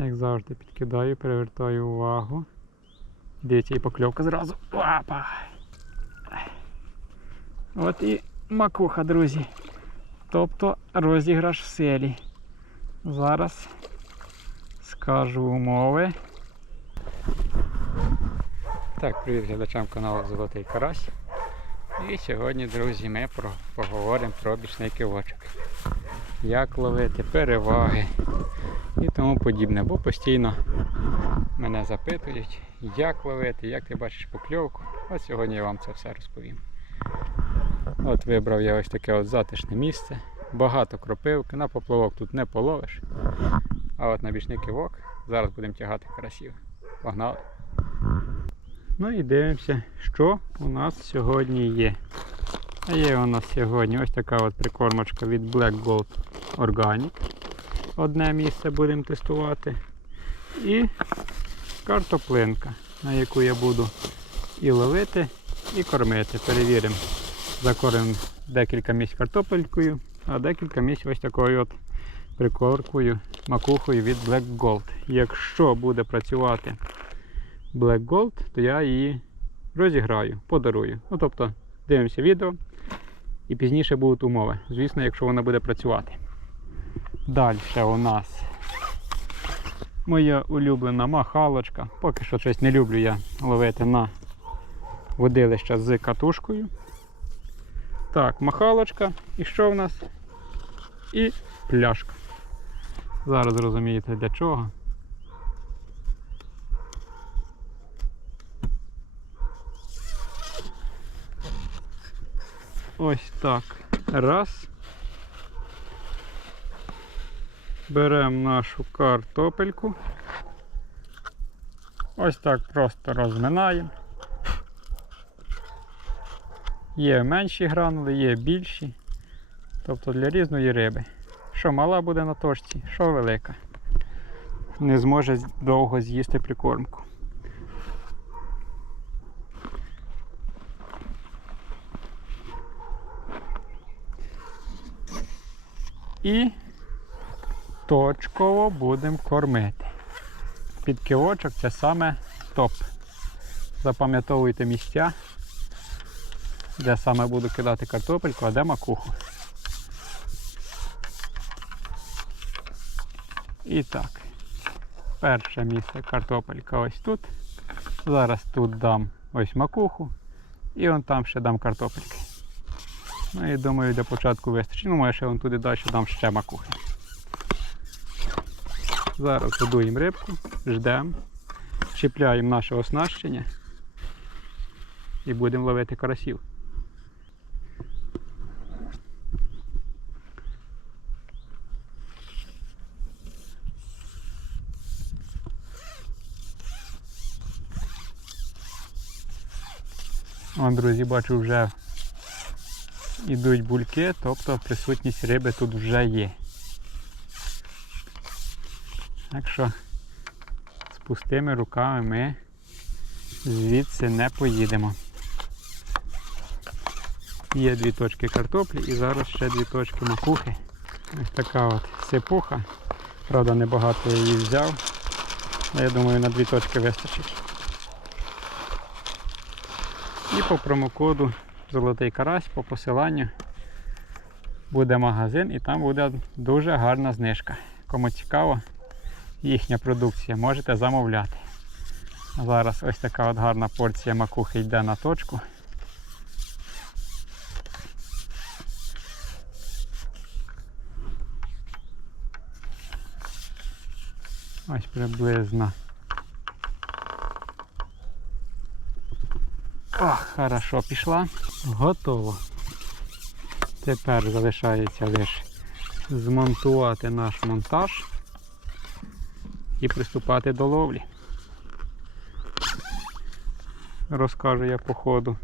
Як завжди підкидаю, перевертаю увагу. Дивіться, і покльовка зразу. Опа! От і макуха, друзі. Тобто розіграш в селі. Зараз скажу умови. Так, привіт глядачам каналу Золотий Карась. І сьогодні, друзі, ми про, поговоримо про бічний кивочок. Як ловити, переваги і тому подібне. Бо постійно мене запитують, як ловити, як ти бачиш покльовку. От сьогодні я вам це все розповім. От вибрав я ось таке от затишне місце. Багато кропивки, на поплавок тут не половиш. А от на бічний кивок зараз будемо тягати карасів. Погнали! Ну і дивимося, що у нас сьогодні є. А є у нас сьогодні ось така от прикормочка від Black Gold Organic. Одне місце будемо тестувати. І картоплинка, на яку я буду і ловити, і кормити. Перевіримо. Закормимо декілька місць картопелькою, а декілька місць ось такою от прикоркою, макухою від Black Gold. Якщо буде працювати Black Gold, то я її розіграю, подарую. Ну тобто дивимося відео і пізніше будуть умови. Звісно, якщо вона буде працювати. Далі у нас моя улюблена махалочка. Поки що щось не люблю я ловити на водилища з катушкою. Так, махалочка. І що в нас? І пляшка. Зараз зрозумієте для чого. Ось так. Раз. Беремо нашу картопельку. Ось так просто розминаємо. Є менші гранули, є більші. Тобто для різної риби. Що мала буде на точці, що велика. Не зможе довго з'їсти прикормку. І точково будемо кормити. Під кивочок це саме топ. Запам'ятовуйте місця, де саме буду кидати картопельку, а де макуху. І так, перше місце картопелька ось тут. Зараз тут дам ось макуху і вон там ще дам картопельки. Ну і думаю, для початку вистачить. Ну, може, ще вон туди далі дам ще макухи. Зараз годуємо рибку, ждемо, чіпляємо наше оснащення і будемо ловити карасів. Вон, друзі, бачу, вже ідуть бульки, тобто присутність риби тут вже є. Так що з пустими руками ми звідси не поїдемо. Є дві точки картоплі і зараз ще дві точки макухи. Ось така от сипуха. Правда, небагато я її взяв. Але я думаю на дві точки вистачить. І по промокоду Золотий карась по посиланню буде магазин і там буде дуже гарна знижка. Кому цікаво, їхня продукція, можете замовляти. Зараз ось така от гарна порція макухи йде на точку. Ось приблизно. О, хорошо пішла. Готово. Тепер залишається лише змонтувати наш монтаж і приступати до ловлі. Розкажу я по ходу,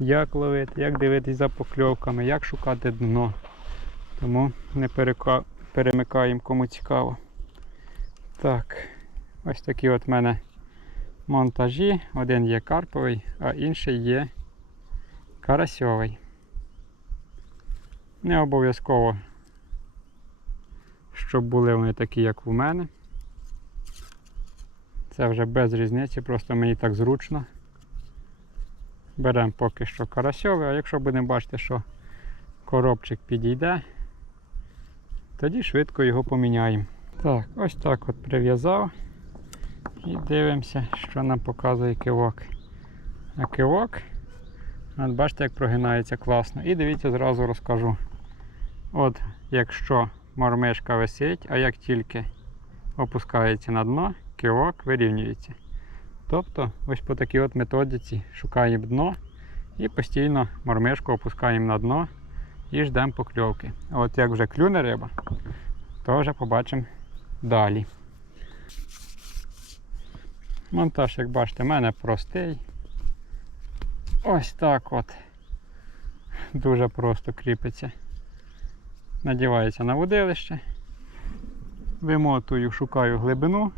як ловити, як дивитись за покльовками, як шукати дно. Тому не перека... перемикаємо кому цікаво. Так, ось такі от в мене монтажі. Один є карповий, а інший є карасьовий. Не обов'язково, щоб були вони такі, як у мене. Це вже без різниці, просто мені так зручно. Беремо поки що карасьовий, а якщо будемо бачити, що коробчик підійде, тоді швидко його поміняємо. Так, ось так от прив'язав. І дивимося, що нам показує кивок. А кивок, от бачите, як прогинається класно. І дивіться, зразу розкажу. От якщо мормишка висить, а як тільки опускається на дно, кивок вирівнюється. Тобто, ось по такій от методиці шукаємо дно і постійно мормишку опускаємо на дно і ждемо покльовки. А от як вже клюне риба, то вже побачимо далі. Монтаж, як бачите, в мене простий. Ось так от. Дуже просто кріпиться. Надівається на водилище. Вимотую, шукаю глибину.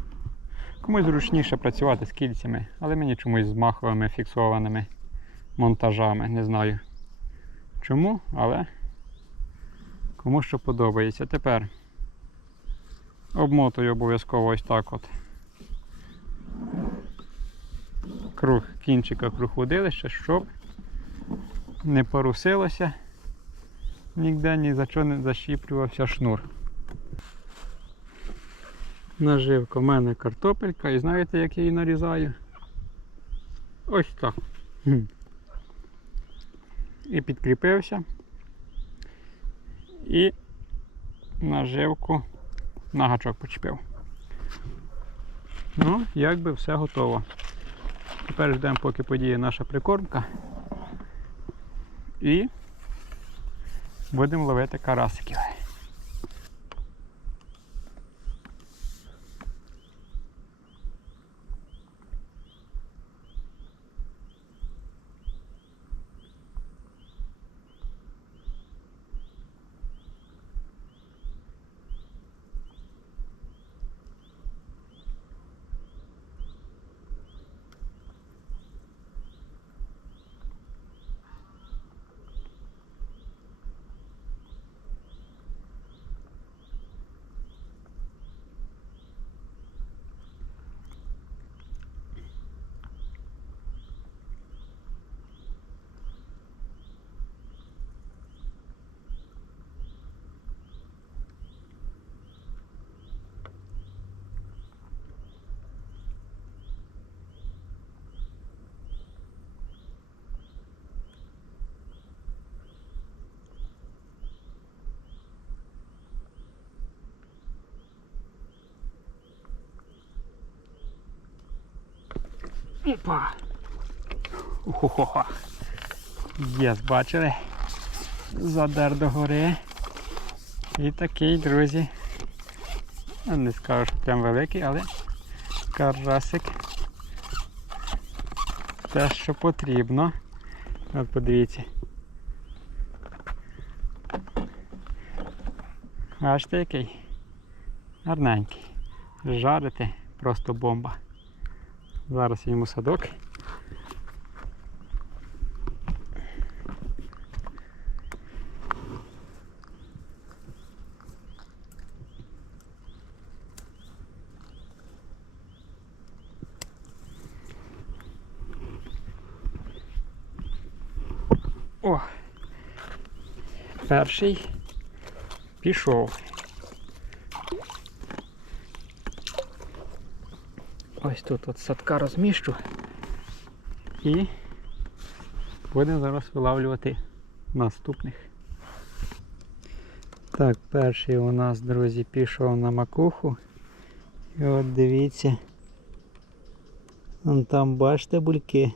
Комусь зручніше працювати з кільцями, але мені чомусь з маховими фіксованими монтажами. Не знаю чому, але кому що подобається. Тепер обмотую обов'язково ось так от. Круг кінчика круг водилища, щоб не порусилося, ніде ні за що не защіплювався шнур. Наживка в мене картопелька і знаєте як я її нарізаю? Ось так. І підкріпився. І наживку на гачок почепив. Ну, якби все готово. Тепер ждемо, поки подіє наша прикормка. І будемо ловити карасиків. Опа! Хо-хо-хо. Є, бачили? Задер до гори. І такий, друзі. Не скажу, що прям великий, але карасик. Те, що потрібно. От подивіться. Бачите який? Гарненький. Жарити просто бомба. Зараз я йому садок. О! Перший пішов. Ось тут от садка розміщу і будемо зараз вилавлювати наступних. Так, перший у нас, друзі, пішов на макуху. І от дивіться. Вон там бачите бульки.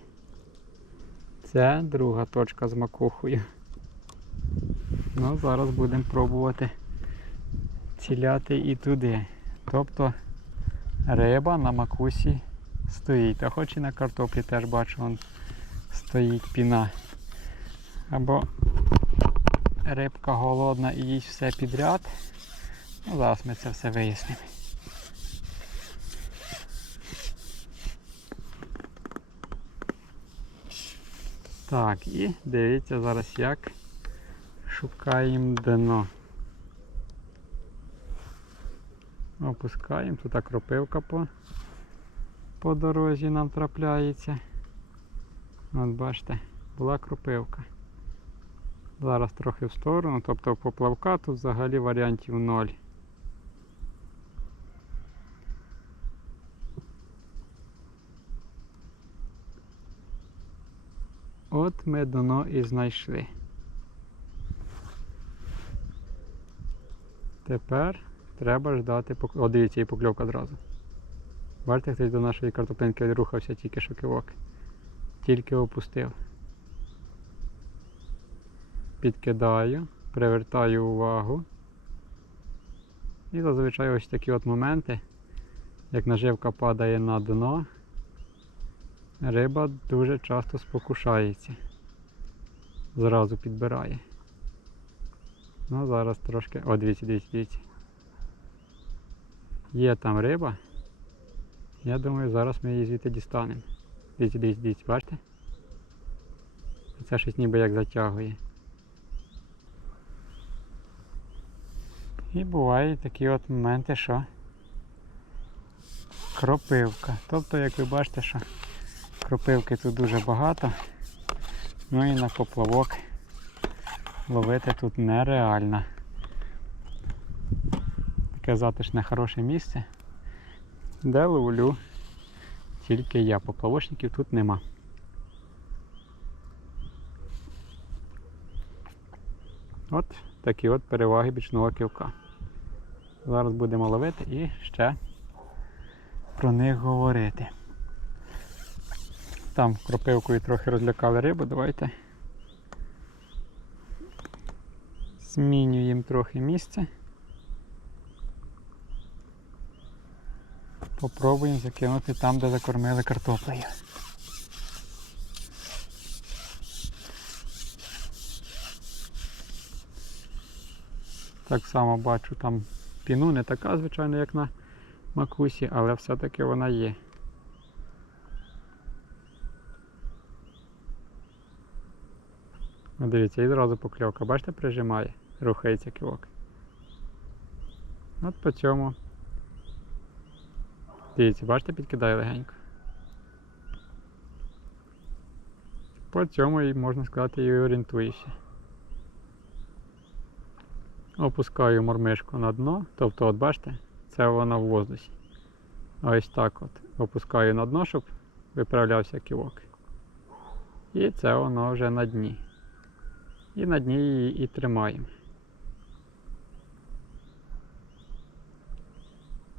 Це друга точка з макухою. Ну, зараз будемо пробувати ціляти і туди. Тобто риба на макусі стоїть. А хоч і на картоплі теж бачу, вон стоїть піна. Або рибка голодна і їсть все підряд. Ну, зараз ми це все вияснимо. Так, і дивіться зараз як шукаємо дно. Опускаємо, тут кропивка по по дорозі нам трапляється. От бачите, була кропивка. Зараз трохи в сторону, тобто поплавка тут взагалі варіантів ноль. От ми дно і знайшли. Тепер треба ждати пок... О, дивіться, і покльовка одразу. Бачите, хтось до нашої картоплинки рухався тільки що кивок. Тільки опустив. Підкидаю, привертаю увагу. І зазвичай ось такі от моменти, як наживка падає на дно, риба дуже часто спокушається. Зразу підбирає. Ну зараз трошки. О, дивіться, дивіться, дивіться. Є там риба. Я думаю, зараз ми її звідти дістанемо. Дивіться, дивіться, дивіться, бачите? Це щось ніби як затягує. І бувають такі от моменти, що кропивка. Тобто, як ви бачите, що кропивки тут дуже багато. Ну і на поплавок ловити тут нереально. Таке затишне хороше місце, де ловлю тільки я. Поплавочників тут нема. От такі от переваги бічного ківка. Зараз будемо ловити і ще про них говорити. Там кропивкою трохи розлякали рибу, давайте змінюємо трохи місце. Попробуємо закинути там, де закормили картоплею. Так само бачу там піну не така, звичайно, як на макусі, але все-таки вона є. Ну, Дивіться, і зразу покльовка, бачите, прижимає, рухається кивок. От по цьому. Дивіться, бачите, підкидає легенько. По цьому можна сказати і орієнтуєшся. Опускаю мормишку на дно, тобто, от бачите, це вона в воздусі. Ось так от опускаю на дно, щоб виправлявся ківок. І це воно вже на дні. І на дні її і тримаємо.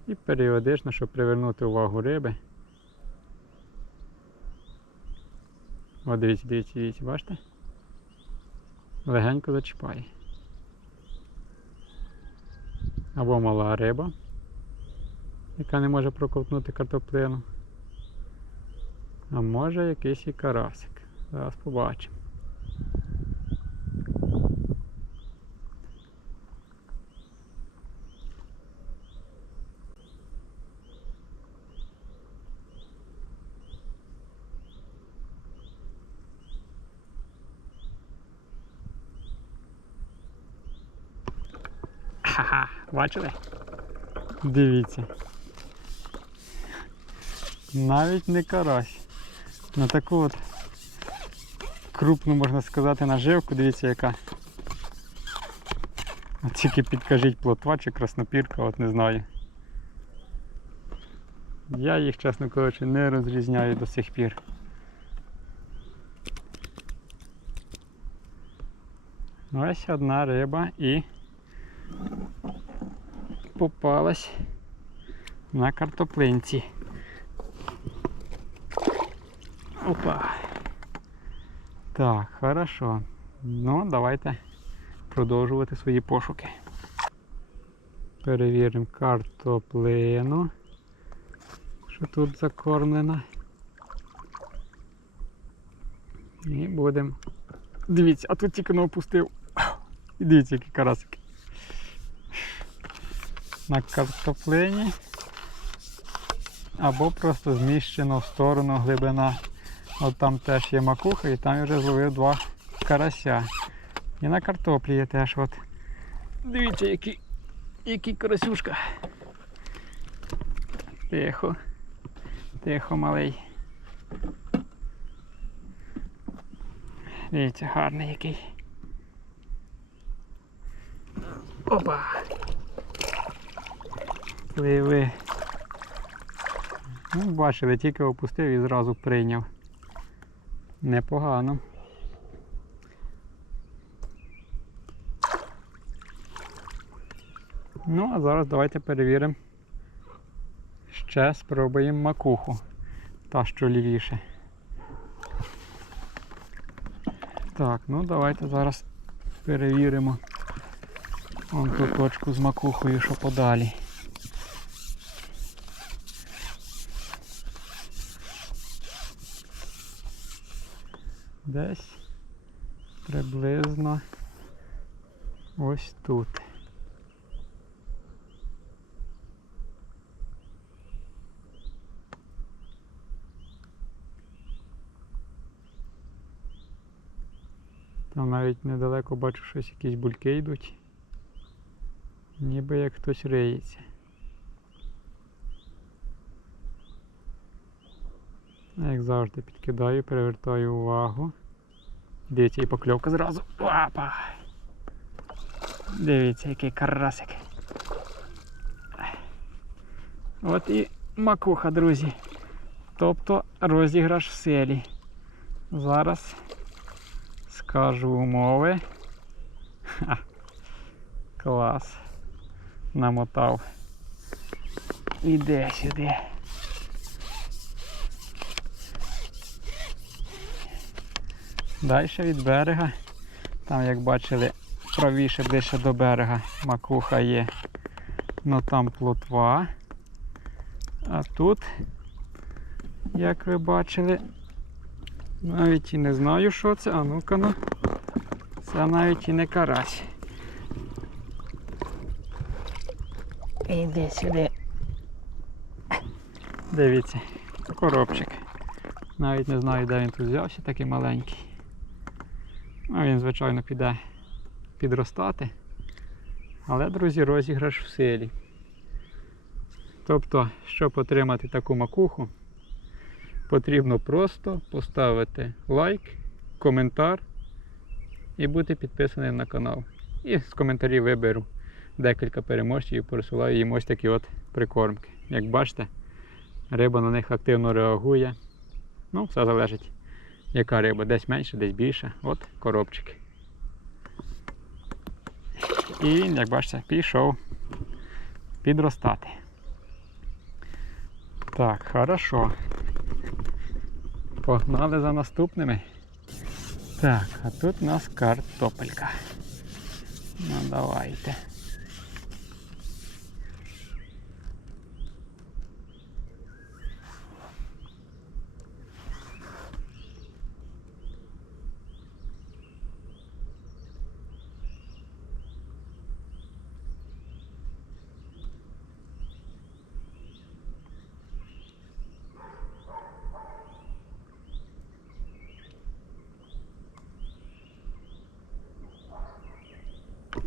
І періодично, щоб привернути увагу риби. О, дивіться, дивіться, дивіться, бачите? Легенько зачіпає. Або мала риба, яка не може проковтнути картоплину. А може якийсь і карасик. Зараз побачимо. Бачили? Дивіться. Навіть не карась. На таку от крупну, можна сказати, наживку, дивіться яка. От тільки підкажіть плотва чи краснопірка, от не знаю. Я їх, чесно кажучи, не розрізняю до сих пір. Ось одна риба і попалась на картоплинці. Опа. Так, хорошо. Ну, давайте продовжувати свої пошуки. Перевіримо картоплину, що тут закормлена. І будемо. Дивіться, а тут тільки не опустив. І дивіться, які карасики. На картоплині. Або просто зміщено в сторону глибина. От там теж є макуха і там я вже зловив два карася. І на картоплі є теж от. Дивіться, який, який карасюшка. Тихо. Тихо, малий. Дивіться, гарний який. Опа! Пливи. Ну, бачили, тільки опустив і зразу прийняв. Непогано. Ну, а зараз давайте перевіримо. Ще спробуємо макуху. Та, що лівіше. Так, ну давайте зараз перевіримо. Вон ту точку з макухою, що подалі. Десь приблизно ось тут. Там навіть недалеко бачу щось, якісь бульки йдуть. Ніби як хтось риється. Як завжди підкидаю, перевертаю увагу. Дивіться, і покльовка зразу. Опа! Дивіться, який карасик. От і макуха, друзі. Тобто розіграш в селі. Зараз скажу умови. Ха. Клас. Намотав. Іде сюди. Далі від берега. Там, як бачили, правіше ближче до берега макуха є. Ну там плотва. А тут, як ви бачили, навіть і не знаю, що це, а ну-ка ну. Це навіть і не карась. Іди сюди. Дивіться, коробчик. Навіть не знаю, де він тут взявся, такий маленький. Ну, він, звичайно, піде підростати. Але, друзі, розіграш в силі. Тобто, щоб отримати таку макуху, потрібно просто поставити лайк, коментар і бути підписаним на канал. І з коментарів виберу декілька переможців і пересилаю їм ось такі от прикормки. Як бачите, риба на них активно реагує. Ну, все залежить, яка риба, десь менше, десь більше. От коробчик. І, як бачите, пішов підростати. Так, хорошо. Погнали за наступними. Так, а тут у нас картопелька. Ну давайте.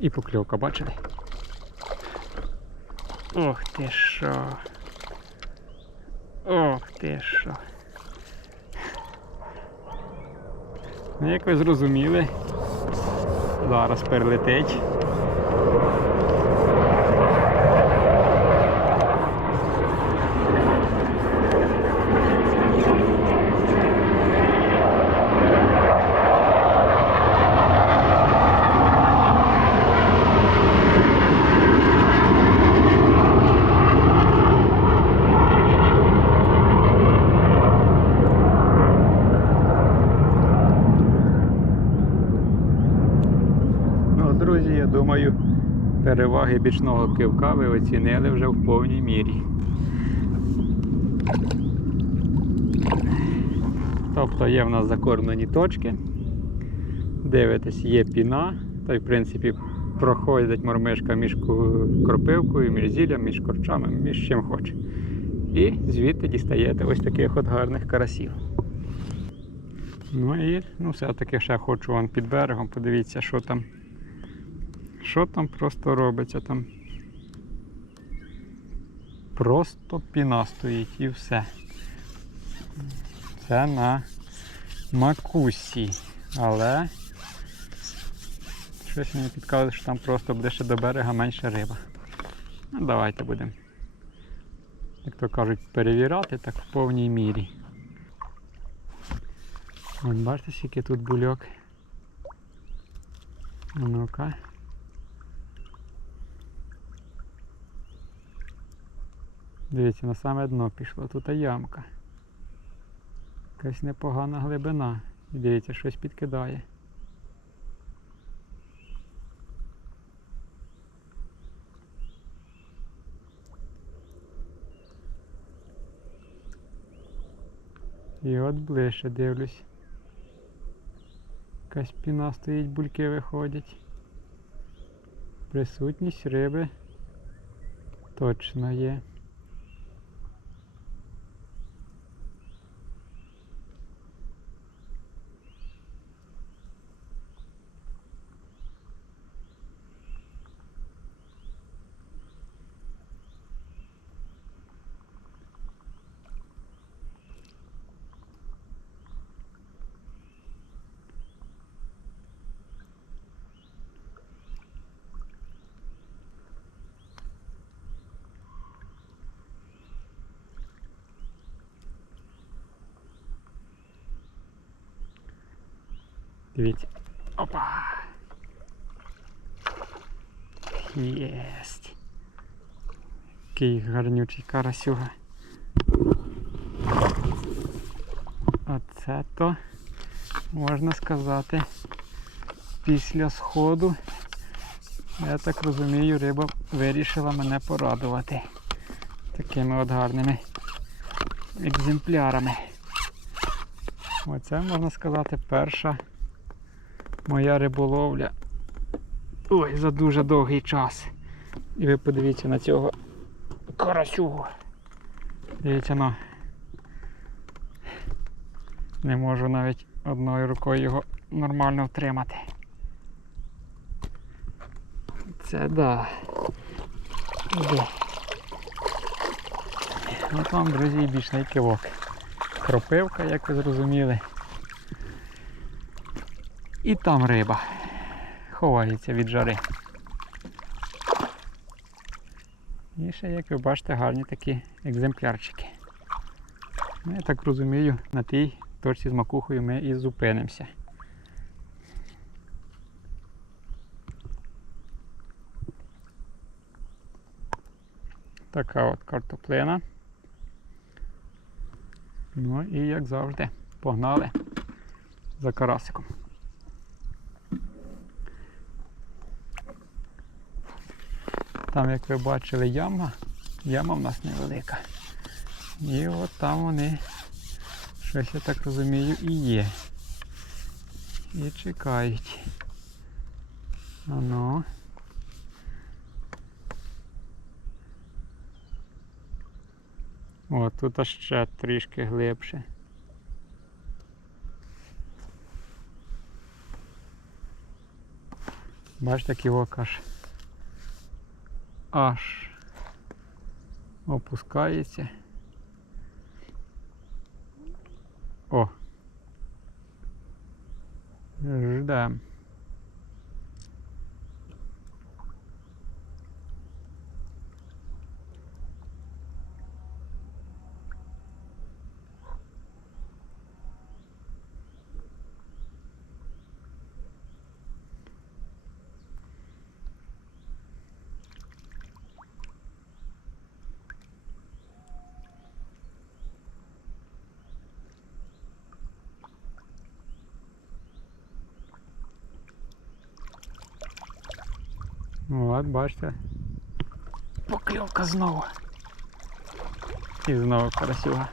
І покльовка, бачили? Ох ти що. Ох ти що. Ну, як ви зрозуміли, зараз перелетить. Друзі, я думаю, переваги бічного кивка ви оцінили вже в повній мірі. Тобто є в нас закормлені точки. Дивитесь, є піна, та й в принципі проходить мормишка між кропивкою, між зіллям, між корчами, між чим хоче. І звідти дістаєте ось таких от гарних карасів. Ну і ну, все-таки ще хочу вам під берегом, подивіться, що там. Що там просто робиться там? Просто піна стоїть і все. Це на макусі. Але щось мені підказує, що там просто буде ще до берега менше риба. Ну, давайте будемо, як то кажуть, перевіряти так в повній мірі. От бачите, скільки тут бульок. Ну-ка. Дивіться, на саме дно пішло, тут ямка. Якась непогана глибина. І дивіться, щось підкидає. І от ближче дивлюсь. Якась піна стоїть, бульки виходять. Присутність риби точно є. Дивіться. Опа! Єсть. Який гарнючий карасюга. Оце то, можна сказати, після сходу, я так розумію, риба вирішила мене порадувати такими от гарними екземплярами. Оце можна сказати перша моя риболовля. Ой, за дуже довгий час. І ви подивіться на цього карасюгу. Дивіться ну. Не можу навіть одною рукою його нормально втримати. Це да. Іде. От вам, друзі, бічний кивок. Кропивка, як ви зрозуміли. І там риба. Ховається від жари. І ще, як ви бачите, гарні такі екземплярчики. Ну, я так розумію, на тій точці з макухою ми і зупинимося. Така от картоплина. Ну і як завжди, погнали за карасиком. Там, як ви бачили, яма. Яма в нас невелика. І от там вони, щось я так розумію, і є. І чекають. Ано. О, тут аж ще трішки глибше. Бачите, ківок аж аж опускається. О. Ждем. От, бачите. Покльовка знову. І знову карасюга.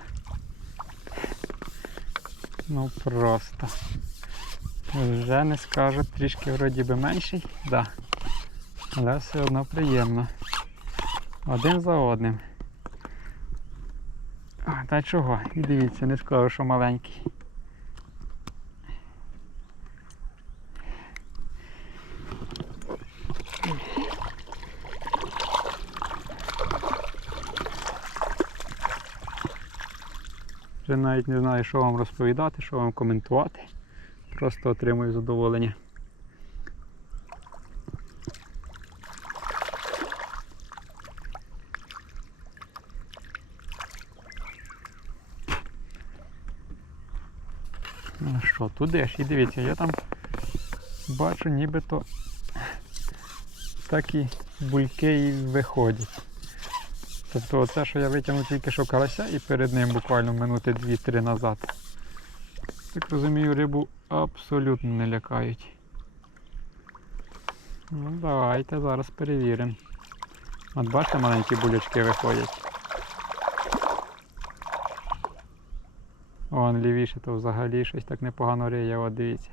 Ну просто. Вже не скажу, трішки вроді би менший, да. Але все одно приємно. Один за одним. А, та чого? І дивіться, не скажу, що маленький. Вже навіть не знаю, що вам розповідати, що вам коментувати. Просто отримую задоволення. Ну що, туди ж і дивіться, я там бачу нібито такі бульки і виходять. Тобто оце, що я витягнув тільки що карася і перед ним буквально минути 2-3 назад. Так розумію, рибу абсолютно не лякають. Ну давайте зараз перевіримо. От бачите, маленькі булячки виходять. Вон лівіше то взагалі щось так непогано риє, от дивіться.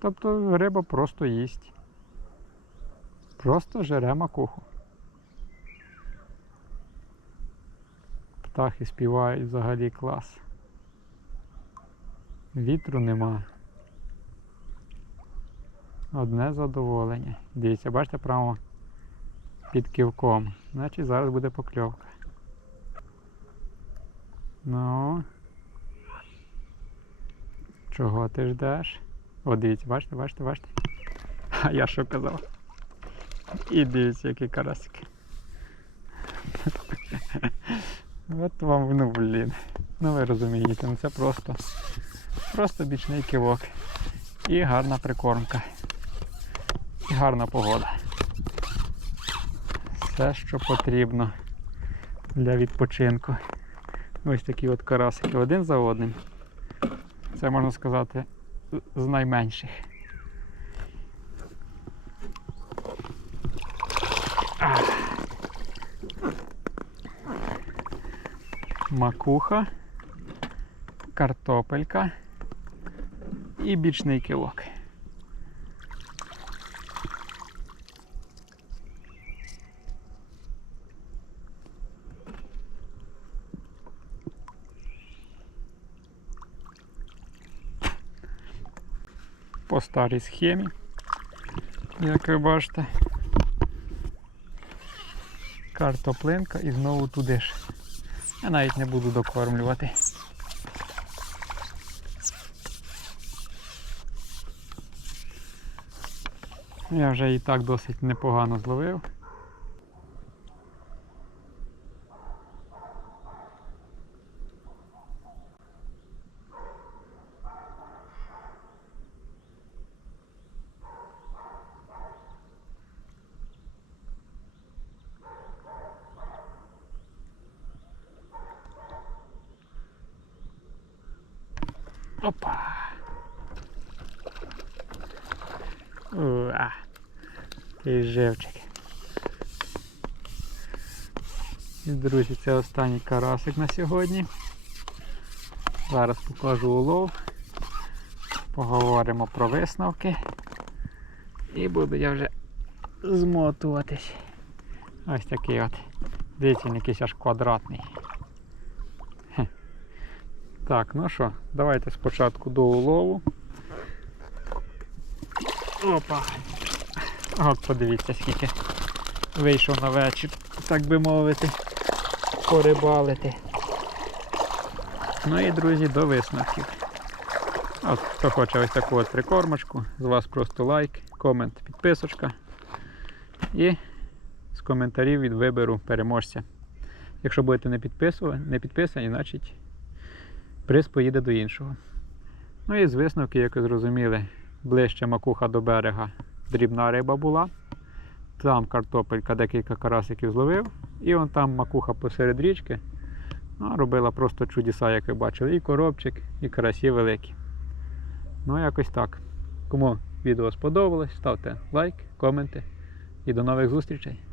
Тобто риба просто їсть. Просто жере макуху. Птахи співають взагалі клас. Вітру нема. Одне задоволення. Дивіться, бачите прямо під ківком. Значить зараз буде покльовка. Ну. Чого ти ждеш? О, дивіться, бачите, бачите, бачите. А я що казав? І дивіться, які карасики. От вам, ну блін. Ну ви розумієте, ну це просто, просто бічний кивок. І гарна прикормка. І гарна погода. Все, що потрібно для відпочинку. Ось такі от карасики один за одним. Це можна сказати з найменших. Макуха, картопелька і бічний кілок. По старій схемі, як ви бачите, картоплинка і знову туди ж. Я навіть не буду докормлювати. Я вже і так досить непогано зловив. Опа! Уа! Який живчик. І, друзі, це останній карасик на сьогодні. Зараз покажу улов. Поговоримо про висновки. І буду я вже змотуватись. Ось такий от. Дивіться, він якийсь аж квадратний. Так, ну що, давайте спочатку до улову. Опа! От подивіться, скільки вийшов на вечір, так би мовити, порибалити. Ну і друзі, до висновків. От, хто хоче ось таку от прикормочку, з вас просто лайк, комент, підписочка. І з коментарів від виберу переможця. Якщо будете не підписувані, не підписані, значить приз поїде до іншого. Ну і з висновки, як ви зрозуміли, ближче макуха до берега дрібна риба була. Там картопелька декілька карасиків зловив. І вон там макуха посеред річки. Ну, робила просто чудеса, як ви бачили. І коробчик, і карасі великі. Ну, якось так. Кому відео сподобалось, ставте лайк, коменти і до нових зустрічей.